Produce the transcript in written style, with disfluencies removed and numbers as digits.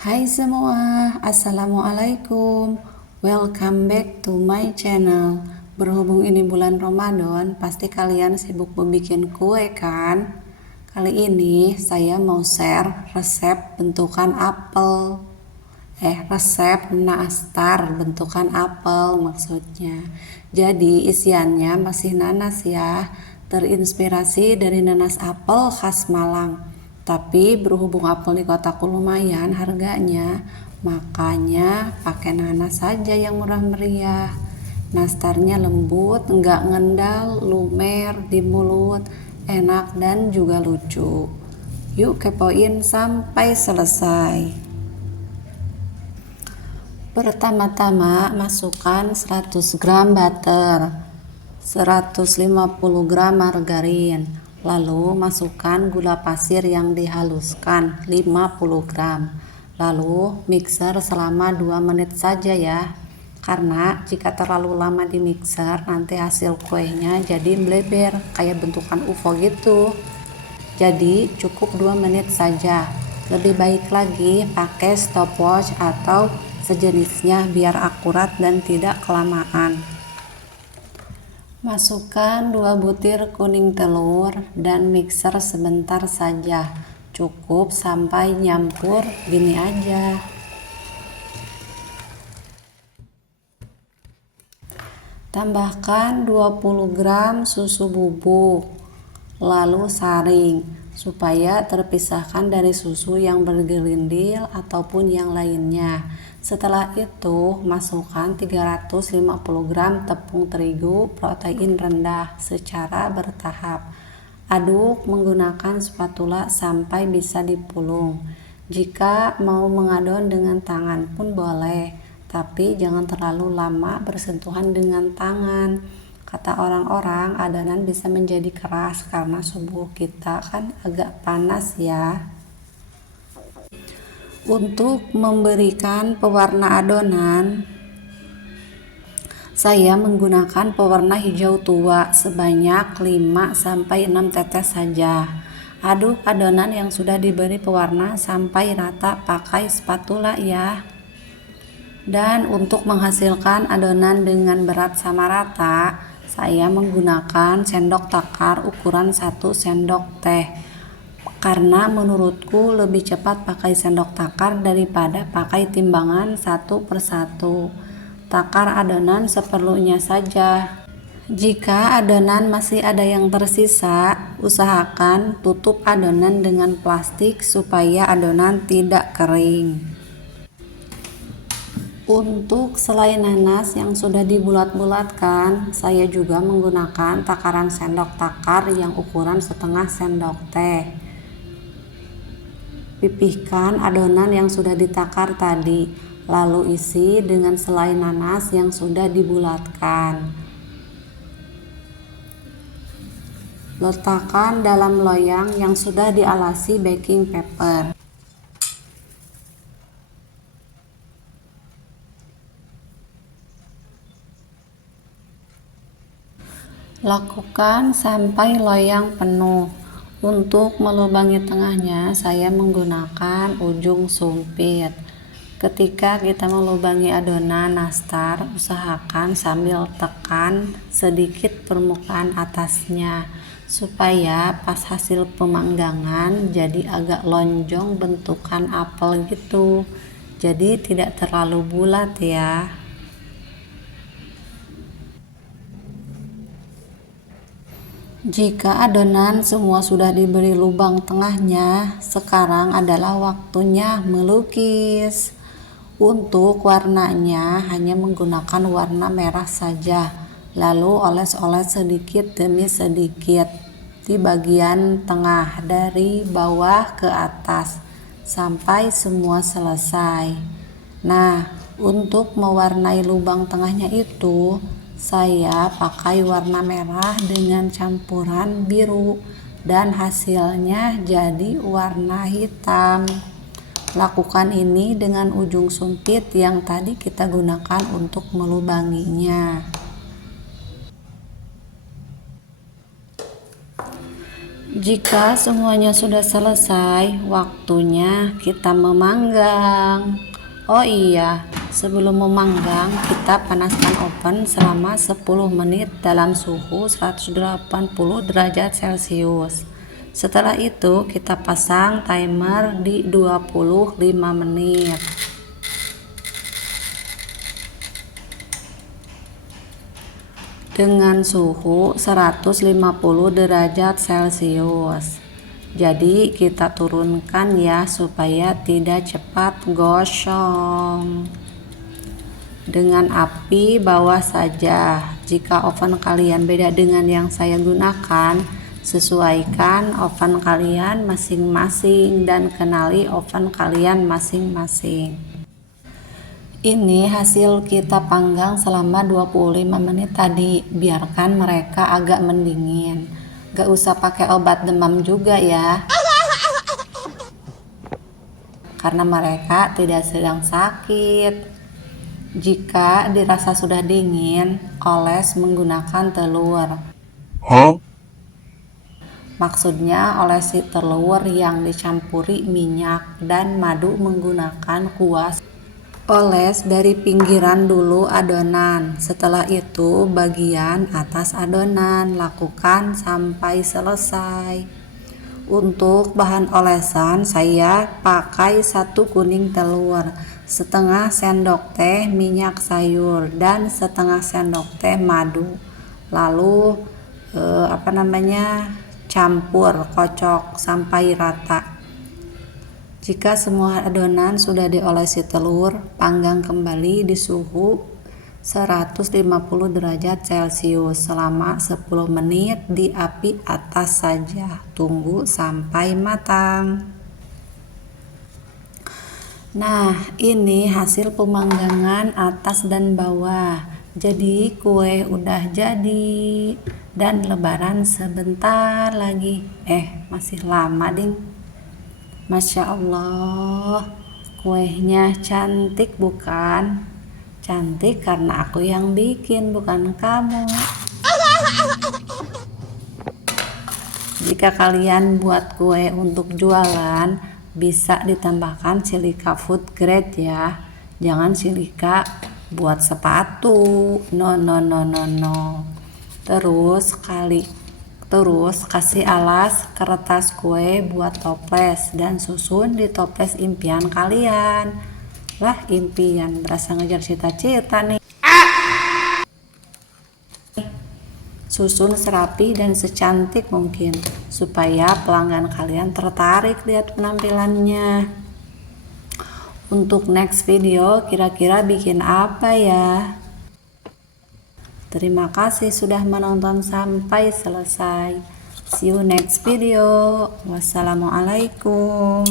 Hai semua, Assalamualaikum. Welcome back to my channel. Berhubung ini bulan Ramadan, pasti kalian sibuk bikin kue kan? Kali ini saya mau share resep bentukan apel. Resep nastar bentukan apel maksudnya. Jadi isiannya masih nanas ya. Terinspirasi dari nanas apel khas Malang. Tapi berhubung apel di kotaku lumayan harganya, makanya pakai nanas saja yang murah meriah. Nastarnya lembut, nggak ngendal, lumer di mulut, enak dan juga lucu. Yuk kepoin sampai selesai. Pertama-tama masukkan 100 gram butter, 150 gram margarin, lalu masukkan gula pasir yang dihaluskan 50 gram, lalu mixer selama 2 menit saja ya, karena jika terlalu lama di mixer nanti hasil kuenya jadi bleber kayak bentukan UFO gitu. Jadi cukup 2 menit saja. Lebih baik lagi pakai stopwatch atau sejenisnya biar akurat dan tidak kelamaan. Masukkan 2 butir kuning telur dan mixer sebentar saja. Cukup sampai nyampur gini aja. Tambahkan 20 gram susu bubuk, lalu saring supaya terpisahkan dari susu yang bergerindil ataupun yang lainnya. Setelah itu masukkan 350 gram tepung terigu protein rendah secara bertahap. Aduk menggunakan spatula sampai bisa dipulung. Jika mau mengadon dengan tangan pun boleh, tapi jangan terlalu lama bersentuhan dengan tangan. Kata orang-orang adonan bisa menjadi keras karena suhu kita kan agak panas ya. Untuk memberikan pewarna adonan, saya menggunakan pewarna hijau tua sebanyak 5-6 tetes saja. Aduk adonan yang sudah diberi pewarna sampai rata pakai spatula ya. Dan untuk menghasilkan adonan dengan berat sama rata, saya menggunakan sendok takar ukuran 1 sendok teh. Karena menurutku lebih cepat pakai sendok takar daripada pakai timbangan 1 per 1. Takar adonan seperlunya saja. Jika adonan masih ada yang tersisa, usahakan tutup adonan dengan plastik supaya adonan tidak kering. Untuk selai nanas yang sudah dibulat-bulatkan, saya juga menggunakan takaran sendok takar yang ukuran setengah sendok teh. Pipihkan adonan yang sudah ditakar tadi, lalu isi dengan selai nanas yang sudah dibulatkan. Letakkan dalam loyang yang sudah dialasi baking paper. Lakukan sampai loyang penuh. Untuk melubangi tengahnya, saya menggunakan ujung sumpit. Ketika kita melubangi adonan nastar, usahakan sambil tekan sedikit permukaan atasnya, supaya pas hasil pemanggangan jadi agak lonjong bentukan apel gitu. Jadi tidak terlalu bulat ya. Jika adonan semua sudah diberi lubang tengahnya, sekarang adalah waktunya melukis. Untuk warnanya hanya menggunakan warna merah saja, lalu oles-oles sedikit demi sedikit di bagian tengah dari bawah ke atas sampai semua selesai. Nah, untuk mewarnai lubang tengahnya itu, saya pakai warna merah dengan campuran biru dan hasilnya jadi warna hitam. Lakukan ini dengan ujung sumpit yang tadi kita gunakan untuk melubanginya. Jika semuanya sudah selesai, waktunya kita memanggang. Oh iya, sebelum memanggang, kita panaskan oven selama 10 menit dalam suhu 180 derajat Celcius. Setelah itu, kita pasang timer di 25 menit. Dengan suhu 150 derajat Celcius. Jadi kita turunkan ya supaya tidak cepat gosong. Dengan api bawah saja. Jika oven kalian beda dengan yang saya gunakan, sesuaikan oven kalian masing-masing dan kenali oven kalian masing-masing. Ini hasil kita panggang selama 25 menit tadi. Biarkan mereka agak mendingin. Gak usah pakai obat demam juga ya, karena mereka tidak sedang sakit. Jika dirasa sudah dingin, oles menggunakan telur. Maksudnya olesi telur yang dicampuri minyak dan madu menggunakan kuas. Oles dari pinggiran dulu adonan, setelah itu bagian atas adonan, lakukan sampai selesai. Untuk bahan olesan saya pakai 1 kuning telur, setengah sendok teh minyak sayur, dan setengah sendok teh madu. Lalu campur, kocok sampai rata. Jika semua adonan sudah diolesi telur, panggang kembali di suhu 150 derajat Celcius selama 10 menit di api atas saja. Tunggu sampai matang. Nah, ini hasil pemanggangan atas dan bawah. Jadi kue udah jadi dan lebaran sebentar lagi. Masih lama ding. Masya Allah, kuenya cantik bukan? Cantik karena aku yang bikin, bukan kamu. Jika kalian buat kue untuk jualan, bisa ditambahkan silika food grade ya. Jangan silika buat sepatu. No. Terus kasih alas kertas kue buat toples dan susun di toples impian kalian. Lah, impian berasa ngejar cita-cita nih. Susun serapi dan secantik mungkin supaya pelanggan kalian tertarik lihat penampilannya. Untuk next video kira-kira bikin apa ya? Terima kasih sudah menonton sampai selesai. See you next video. Wassalamualaikum.